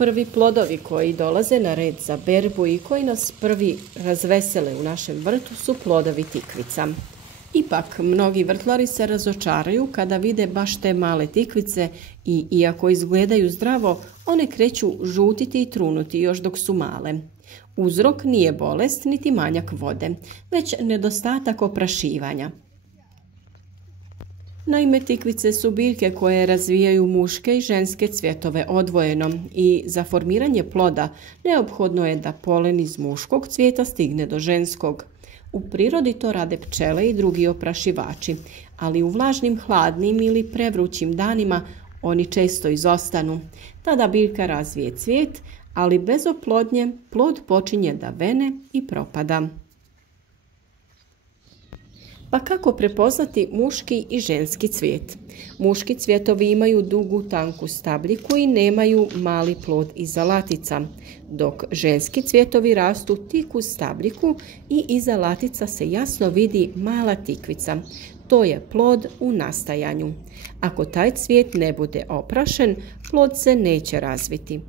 Prvi plodovi koji dolaze na red za berbu i koji nas prvi razvesele u našem vrtu su plodovi tikvica. Ipak, mnogi vrtlari se razočaraju kada vide baš te male tikvice i iako izgledaju zdravo, one kreću žutiti i trunuti još dok su male. Uzrok nije bolest niti manjak vode, već nedostatak oprašivanja. Naime, tikvice su biljke koje razvijaju muške i ženske cvjetove odvojeno i za formiranje ploda neophodno je da polen iz muškog cvijeta stigne do ženskog. U prirodi to rade pčele i drugi oprašivači, ali u vlažnim, hladnim ili prevrućim danima oni često izostanu. Tada biljka razvije cvijet, ali bez oplodnje plod počinje da vene i propada. Pa kako prepoznati muški i ženski cvijet? Muški cvjetovi imaju dugu, tanku stabljiku i nemaju mali plod iza latica, dok ženski cvjetovi rastu tik uz stabljiku i iza latica se jasno vidi mala tikvica. To je plod u nastajanju. Ako taj cvijet ne bude oprašen, plod se neće razviti.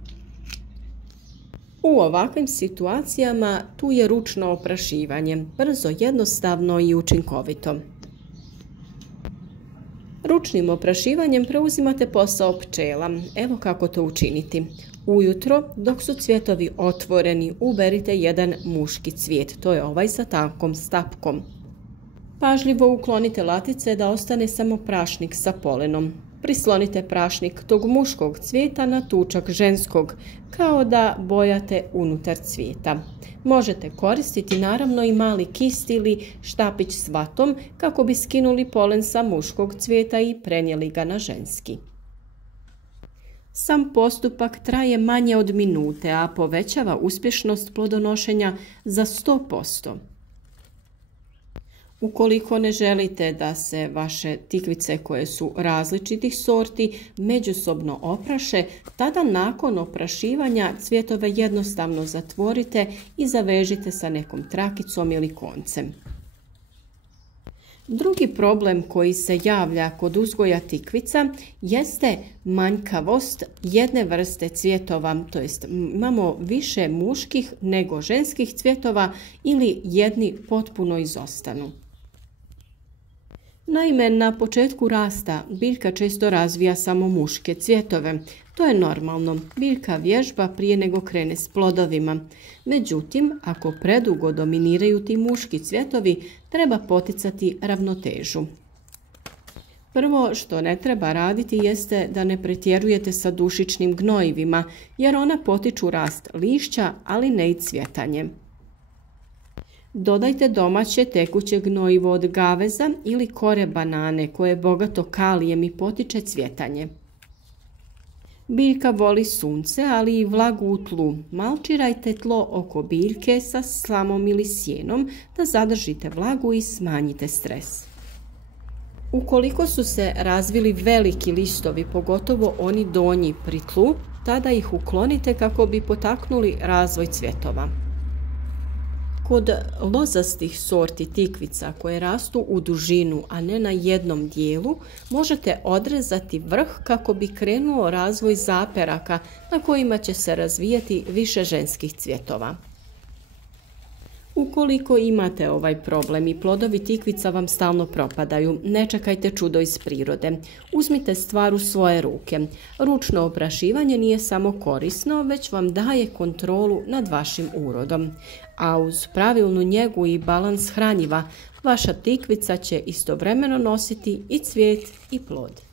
U ovakvim situacijama tu je ručno oprašivanje, brzo, jednostavno i učinkovito. Ručnim oprašivanjem preuzimate posao pčela. Evo kako to učiniti. Ujutro, dok su cvjetovi otvoreni, uberite jedan muški cvijet, to je ovaj sa tankom stapkom. Pažljivo uklonite latice da ostane samo prašnik sa polenom. Prislonite prašnik tog muškog cvijeta na tučak ženskog, kao da bojate unutar cvijeta. Možete koristiti naravno i mali kist ili štapić s vatom kako bi skinuli polen sa muškog cvijeta i prenijeli ga na ženski. Sam postupak traje manje od minute, a povećava uspješnost plodonošenja za 100%. Ukoliko ne želite da se vaše tikvice koje su različitih sorti međusobno opraše, tada nakon oprašivanja cvjetove jednostavno zatvorite i zavežite sa nekom trakicom ili koncem. Drugi problem koji se javlja kod uzgoja tikvica jeste manjkavost jedne vrste cvjetova, to jest imamo više muških nego ženskih cvjetova ili jedni potpuno izostanu. Naime, na početku rasta biljka često razvija samo muške cvjetove. To je normalno, biljka vježba prije nego krene s plodovima. Međutim, ako predugo dominiraju ti muški cvjetovi, treba poticati ravnotežu. Prvo što ne treba raditi jeste da ne pretjerujete sa dušičnim gnojivima, jer ona potiču rast lišća, ali ne i cvjetanje. Dodajte domaće tekuće gnojivo od gaveza ili kore banane koje je bogato kalijem i potiče cvjetanje. Biljka voli sunce, ali i vlagu u tlu. Malčirajte tlo oko biljke sa slamom ili sjenom da zadržite vlagu i smanjite stres. Ukoliko su se razvili veliki listovi, pogotovo oni donji pri tlu, tada ih uklonite kako bi potaknuli razvoj cvjetova. Kod lozastih sorti tikvica koje rastu u dužinu, a ne na jednom dijelu, možete odrezati vrh kako bi krenuo razvoj zaperaka na kojima će se razvijati više ženskih cvjetova. Ukoliko imate ovaj problem i plodovi tikvica vam stalno propadaju, ne čekajte čudo iz prirode. Uzmite stvar u svoje ruke. Ručno oprašivanje nije samo korisno, već vam daje kontrolu nad vašim urodom. A uz pravilnu njegu i balans hranjiva, vaša tikvica će istovremeno nositi i cvijet i plod.